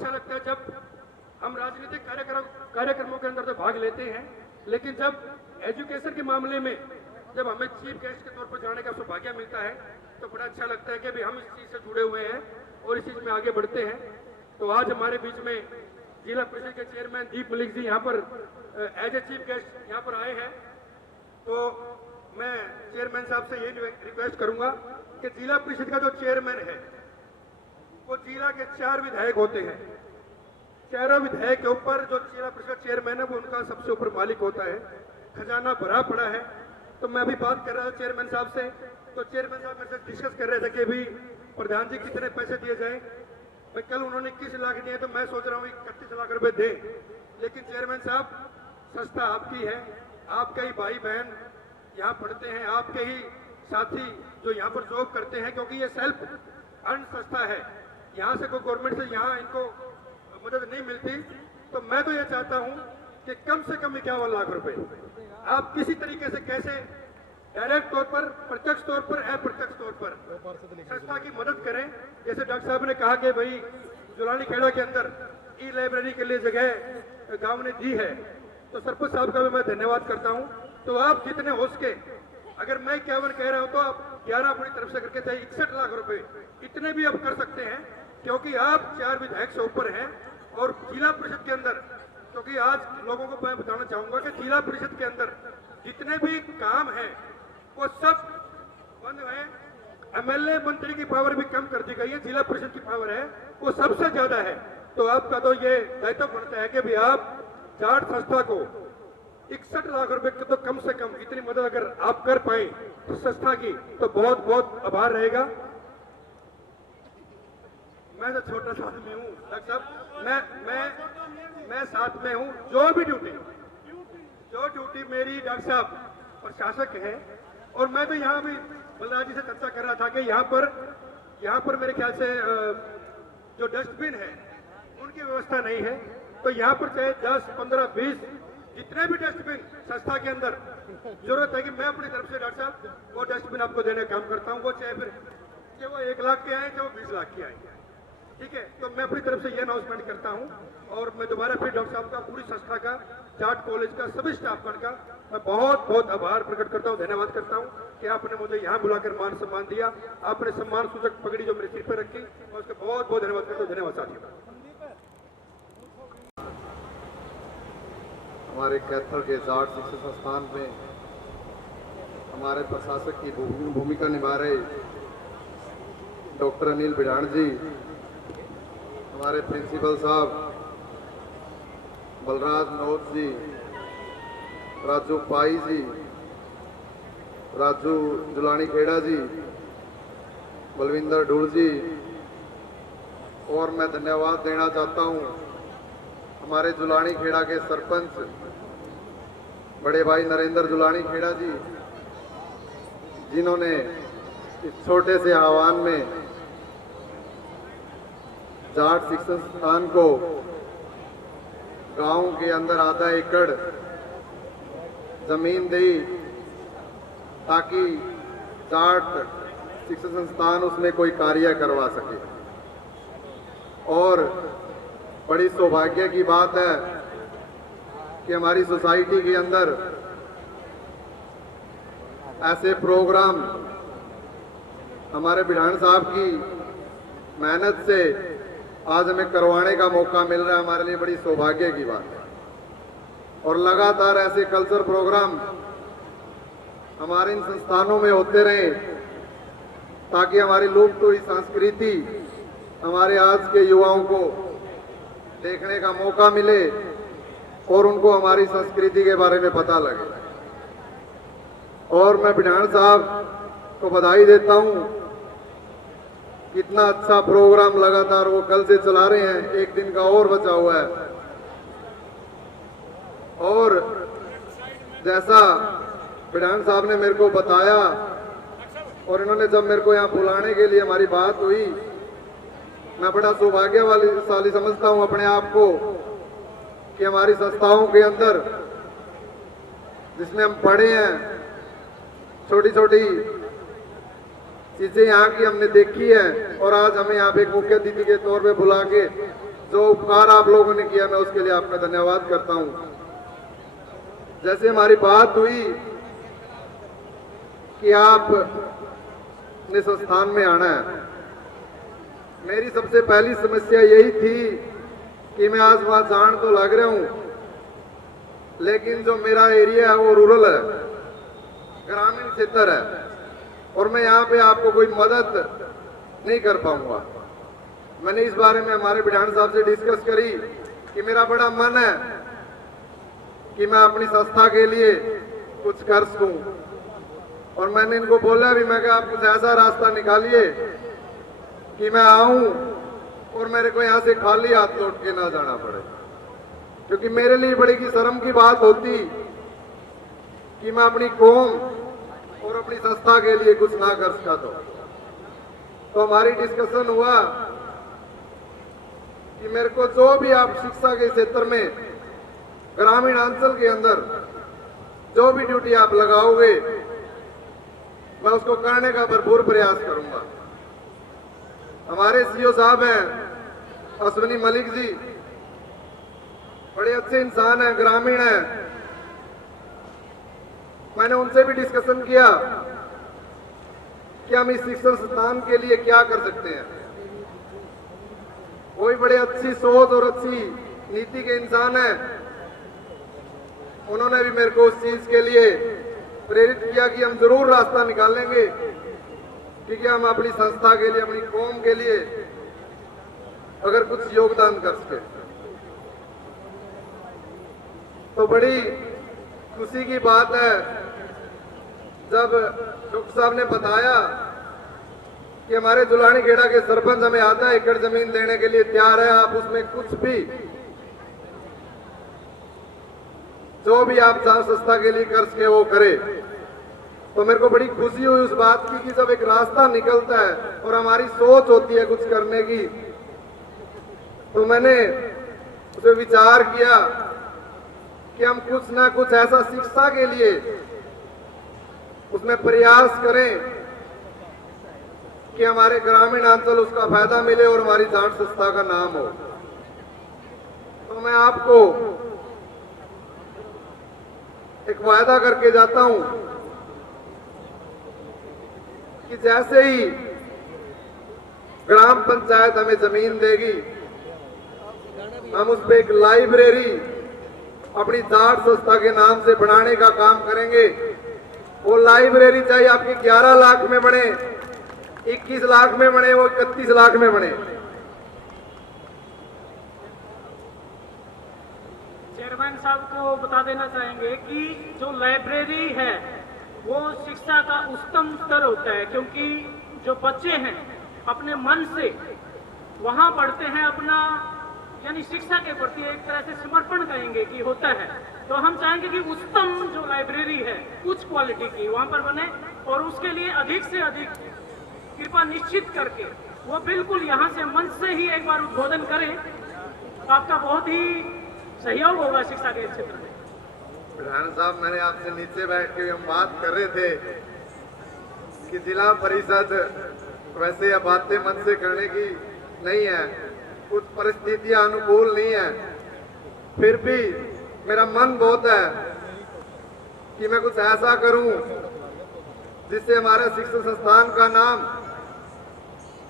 अच्छा लगता है जब हम राजनीतिक कार्यक्रमों के अंदर तो भाग लेते हैं, लेकिन जब एजुकेशन के मामले में जब हमें चीफ गेस्ट के तौर पर जाने का सौभाग्य मिलता है तो बड़ा अच्छा लगता है कि भाई हम इस चीज़ से जुड़े हुए हैं और इस चीज़ में आगे बढ़ते हैं। तो आज हमारे बीच में जिला परिषद के चेयरमैन दीप मलिक जी यहाँ पर एज ए चीफ गेस्ट यहाँ पर आए हैं। तो मैं चेयरमैन साहब से ये रिक्वेस्ट करूंगा कि जिला परिषद का जो चेयरमैन है वो जिला के 4 विधायक होते हैं। चारों विधायक के ऊपर जो जिला परिषद चेयरमैन है वो उनका सबसे ऊपर मालिक होता है। खजाना भरा पड़ा है। तो मैं अभी बात कर रहा था चेयरमैन साहब से, तो चेयरमैन साहब मेरे से डिस्कस कर रहे थे कि भी प्रधान जी कितने पैसे दिए जाए। भाई कल उन्होंने 21 लाख दिए तो मैं सोच रहा हूँ 31 लाख रुपए दें, लेकिन चेयरमैन साहब संस्था आपकी है, आपके ही भाई बहन यहाँ पढ़ते हैं, आपके ही साथी जो यहाँ पर जॉब करते हैं, क्योंकि ये सेल्फ अर्न संस्था है। यहाँ से कोई गवर्नमेंट से यहाँ इनको मदद नहीं मिलती। तो मैं तो ये चाहता हूँ कि कम से कम 51 लाख रुपए आप किसी तरीके से कैसे डायरेक्ट तौर पर, प्रत्यक्ष तौर पर, अप्रत्यक्ष तौर पर संस्था की मदद करें। जैसे डॉक्टर साहब ने कहा कि भाई जुलानी खेड़ा के अंदर ई लाइब्रेरी के लिए जगह गांव ने दी है, तो सरपंच साहब का भी मैं धन्यवाद करता हूं। तो आप जितने हो सके, अगर मैं 51 कह रहा हूं तो आप 11 अपनी तरफ से करके चाहिए 61 लाख रुपए इतने भी आप कर सकते हैं, क्योंकि आप 4 विधायक से ऊपर हैं। और जिला परिषद के अंदर, क्योंकि आज लोगों को मैं बताना चाहूंगा कि जिला परिषद के अंदर जितने भी काम है वो सब बंद है। एमएलए मंत्री की पावर भी कम कर दी गई है, जिला परिषद की पावर है वो सबसे ज्यादा है। तो आपका तो ये दायित्व बनता है कि भाई आप जाट संस्था को 61 लाख रुपए तो कम से कम इतनी मदद अगर आप कर पाए तो संस्था की, तो बहुत बहुत आभार रहेगा। मैं तो छोटा सा आदमी हूँ डॉक्टर साहब, मैं साथ में हूँ। जो ड्यूटी मेरी डॉक्टर साहब प्रशासक है। और मैं तो यहाँ भी बलराज जी से चर्चा कर रहा था कि यहाँ पर मेरे ख्याल से जो डस्टबिन है उनकी व्यवस्था नहीं है। तो यहाँ पर चाहे 10, 15, 20 जितने भी डस्टबिन संस्था के अंदर जरूरत है कि मैं अपनी तरफ से डॉक्टर साहब वो डस्टबिन आपको देने का काम करता हूँ। वो चाहे फिर वो 1 लाख के आए, चाहे वो 20 लाख के आए, ठीक है। तो मैं अपनी तरफ से ये अनाउंसमेंट करता हूँ। और मैं दोबारा फिर डॉक्टर साहब का, पूरी संस्था का, जाट कॉलेज का, सभी स्टाफगण का मैं बहुत बहुत आभार प्रकट करता हूँ, धन्यवाद करता हूँ कि आपने मुझे यहाँ बुलाकर मान सम्मान दिया। आपने सम्मान सूचक पगड़ी जो मेरे सिर पर रखी, मैं उसका बहुत बहुत धन्यवाद करता हूँ। धन्यवाद साथियों। हमारे कैथल के जाट शिक्षा संस्थान में हमारे प्रशासक की भूमिका निभा रहे डॉक्टर अनिल बिडाण जी, हमारे प्रिंसिपल साहब बलराज नोत जी, राजू पाई जी, राजू जुलानी खेड़ा जी, बलविंदर ढूल जी, और मैं धन्यवाद देना चाहता हूं हमारे जुलानी खेड़ा के सरपंच बड़े भाई नरेंद्र जुलानी खेड़ा जी, जिन्होंने इस छोटे से आह्वान में जाट शिक्षण संस्थान को गांव के अंदर आधा एकड़ जमीन दी ताकि जाट शिक्षण संस्थान उसमें कोई कार्य करवा सके। और बड़ी सौभाग्य की बात है कि हमारी सोसाइटी के अंदर ऐसे प्रोग्राम हमारे बिडाण साहब की मेहनत से आज हमें करवाने का मौका मिल रहा है, हमारे लिए बड़ी सौभाग्य की बात है। और लगातार ऐसे कल्चर प्रोग्राम हमारे इन संस्थानों में होते रहे ताकि हमारी लुप्त हुई संस्कृति हमारे आज के युवाओं को देखने का मौका मिले और उनको हमारी संस्कृति के बारे में पता लगे। और मैं बिडाण साहब को बधाई देता हूं, कितना अच्छा प्रोग्राम लगातार वो कल से चला रहे हैं, एक दिन का और बचा हुआ है। और जैसा बिडाण साहब ने मेरे को बताया और इन्होंने जब मेरे को यहाँ बुलाने के लिए हमारी बात हुई, मैं बड़ा सौभाग्यशाली समझता हूँ अपने आप को कि हमारी संस्थाओं के अंदर जिसमें हम पढ़े हैं, छोटी छोटी चीजें यहाँ की हमने देखी है और आज हमें यहाँ पे एक मुख्य अतिथि के तौर पे बुला के जो उपकार आप लोगों ने किया मैं उसके लिए आपका धन्यवाद करता हूं। जैसे हमारी बात हुई कि आप ने संस्थान में आना है, मेरी सबसे पहली समस्या यही थी कि मैं आज वहां जान तो लग रहा हूं, लेकिन जो मेरा एरिया है वो रूरल है, ग्रामीण क्षेत्र है, और मैं यहाँ पे आपको कोई मदद नहीं कर पाऊंगा। मैंने इस बारे में हमारे विधान साहब से डिस्कस करी कि मेरा बड़ा मन है कि मैं अपनी संस्था के लिए कुछ कर सकूं, और मैंने इनको बोला भी, मैं आप कुछ ऐसा रास्ता निकालिए कि मैं आऊं और मेरे को यहाँ से खाली हाथ लौट के ना जाना पड़े, क्योंकि मेरे लिए बड़ी की शर्म की बात होती कि मैं अपनी कौम और अपनी संस्था के लिए कुछ ना कर सका। तो हमारी डिस्कशन हुआ कि मेरे को जो भी आप शिक्षा के क्षेत्र में ग्रामीण अंचल के अंदर जो भी ड्यूटी आप लगाओगे, मैं उसको करने का भरपूर प्रयास करूंगा। हमारे सीओ साहब हैं अश्विनी मलिक जी, बड़े अच्छे इंसान हैं, ग्रामीण हैं। मैंने उनसे भी डिस्कशन किया कि हम इस शिक्षण संस्थान के लिए क्या कर सकते हैं। वो भी बड़े अच्छी सोच और अच्छी नीति के इंसान हैं। उन्होंने भी मेरे को उस चीज के लिए प्रेरित किया कि हम जरूर रास्ता निकालेंगे, क्योंकि हम अपनी संस्था के लिए, अपनी कौम के लिए अगर कुछ योगदान कर सके। तो बड़ी खुशी की बात है जब डॉक्टर साहब ने बताया कि हमारे दुलानी खेड़ा के सरपंच हमें आधा एकड़ जमीन देने के लिए तैयार है, आप उसमें कुछ भी जो भी आप संस्था के लिए कर सके वो करे। तो मेरे को बड़ी खुशी हुई उस बात की कि जब एक रास्ता निकलता है और हमारी सोच होती है कुछ करने की, तो मैंने उसे विचार किया कि हम कुछ ना कुछ ऐसा शिक्षा के लिए उसमें प्रयास करें कि हमारे ग्रामीण अंचल उसका फायदा मिले और हमारी जाट संस्था का नाम हो। तो मैं आपको एक वायदा करके जाता हूं कि जैसे ही ग्राम पंचायत हमें जमीन देगी, हम उस पर एक लाइब्रेरी अपनी जाट संस्था के नाम से बनाने का काम करेंगे। वो लाइब्रेरी चाहे आपकी 11 लाख में बने, 21 लाख में बने, वो 31 लाख में बने। चेयरमैन साहब को बता देना चाहेंगे कि जो लाइब्रेरी है वो शिक्षा का उच्चतम स्तर होता है, क्योंकि जो बच्चे हैं अपने मन से वहां पढ़ते हैं, अपना यानी शिक्षा के प्रति एक तरह से समर्पण कहेंगे कि होता है। तो हम चाहेंगे कि उच्चतम जो लाइब्रेरी है उच्च क्वालिटी की वहां पर बने, और उसके लिए अधिक से अधिक कृपा निश्चित करके वो बिल्कुल यहाँ से मंच से ही एक बार उद्बोधन करें। आपका बहुत ही सहयोग होगा शिक्षा के क्षेत्र में। प्रधान साहब, मैंने आपसे नीचे बैठ के हम बात कर रहे थे कि जिला परिषद वैसे अब बातें मन से करने की नहीं है, कुछ परिस्थितियां अनुकूल नहीं है, फिर भी मेरा मन बहुत है कि मैं कुछ ऐसा करूं जिससे हमारे शिक्षण संस्थान का नाम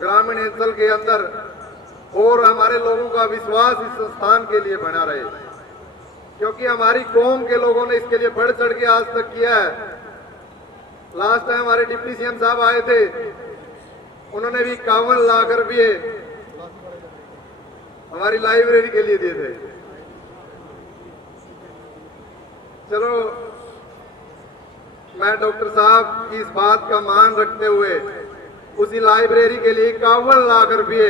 ग्रामीण अंचल के अंदर और हमारे लोगों का विश्वास इस संस्थान के लिए बना रहे, क्योंकि हमारी कौम के लोगों ने इसके लिए बढ़ चढ़ के आज तक किया है। लास्ट टाइम हमारे डिप्टी सीएम साहब आए थे, उन्होंने भी 51 लाख रुपये हमारी लाइब्रेरी के लिए दिए थे। चलो, मैं डॉक्टर साहब की इस बात का मान रखते हुए उसी लाइब्रेरी के लिए 51 लाख रुपये,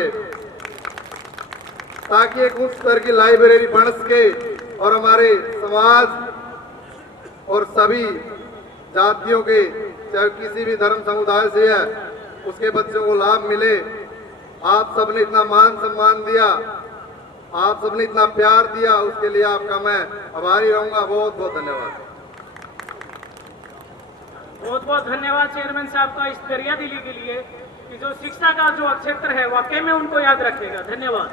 ताकि एक उच्च स्तर की लाइब्रेरी बन सके और हमारे समाज और सभी जातियों के, चाहे किसी भी धर्म समुदाय से है, उसके बच्चों को लाभ मिले। आप सबने इतना मान सम्मान दिया, आप सबने इतना प्यार दिया, उसके लिए आपका मैं आभारी रहूंगा। बहुत बहुत धन्यवाद। बहुत बहुत धन्यवाद चेयरमैन साहब का इस दरिया दिली के लिए कि जो शिक्षा का जो क्षेत्र है वाकई में उनको याद रखेगा। धन्यवाद।